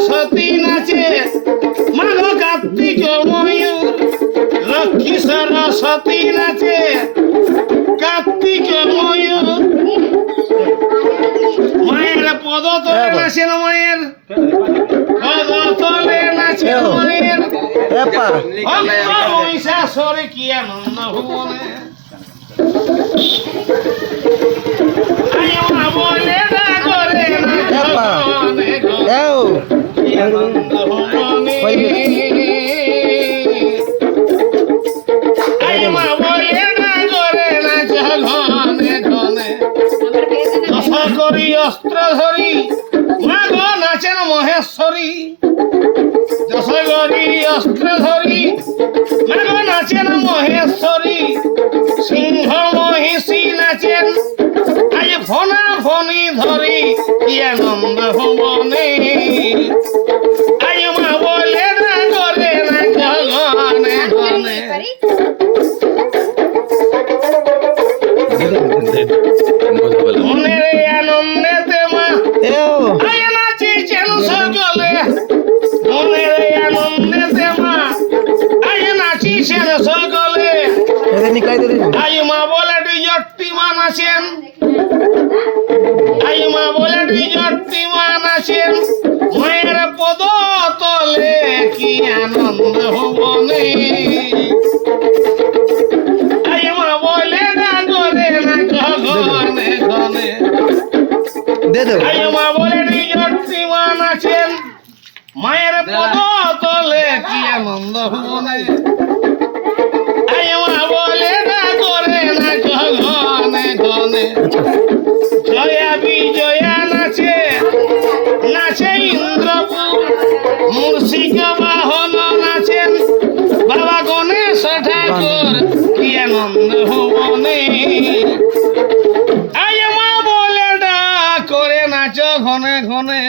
সরস্বতী নাচে মাঘ কার্তিক ময়ূর লক্ষ্মী সরস্বতী নাচে কার্তিক ময়ূর মায়ের পদতলে নাচেন মায়ের পদতলে নাচেন মায়ের মহিষাসুরে কি আনন্দ ভুবনে বলে না করে না আনন্দ ভুবনে মা বলে না করে না ঘনে ঘনে দশা করি অস্ত্র ধরি মা গো নাচেন মহেশ্বরী দশা করি অস্ত্র ধরি মা গো নাচেন মহেশ্বরী সিংহ মহিষী নাচেন আজ ফনা ফনি ধরি কি আনন্দ ভুবনে আজ মা বলে না করে না ঘনে ঘনে মনের আনন্দেতে মা আয় নাচিছেন সকলে মনের আনন্দেতে মা আয় নাচিছেন সকলে আয় মা বলে ডিজটি মা নাচেন আয় মা বলে ডিজটি মা নাচেন মায়ের পদ তলে কি আনন্দ ভুবনে আয় মা বলে না করে না ঘনে ঘনে আয় মা বলে ডিজটি মা নাচেন মায়ের পদ তলে কি আনন্দ ভুবনে আয় মা বলে না করে না ঘনে ঘনে জয়া বিজয়া নাচে নাচে ইন্দ্রপুর মুর্শিদ বাহন নাচেন বাবা গণেশ ঠাকুর কি আনন্দ ভুবনে আয় মা বলে না করে নাচ ঘনে ঘনে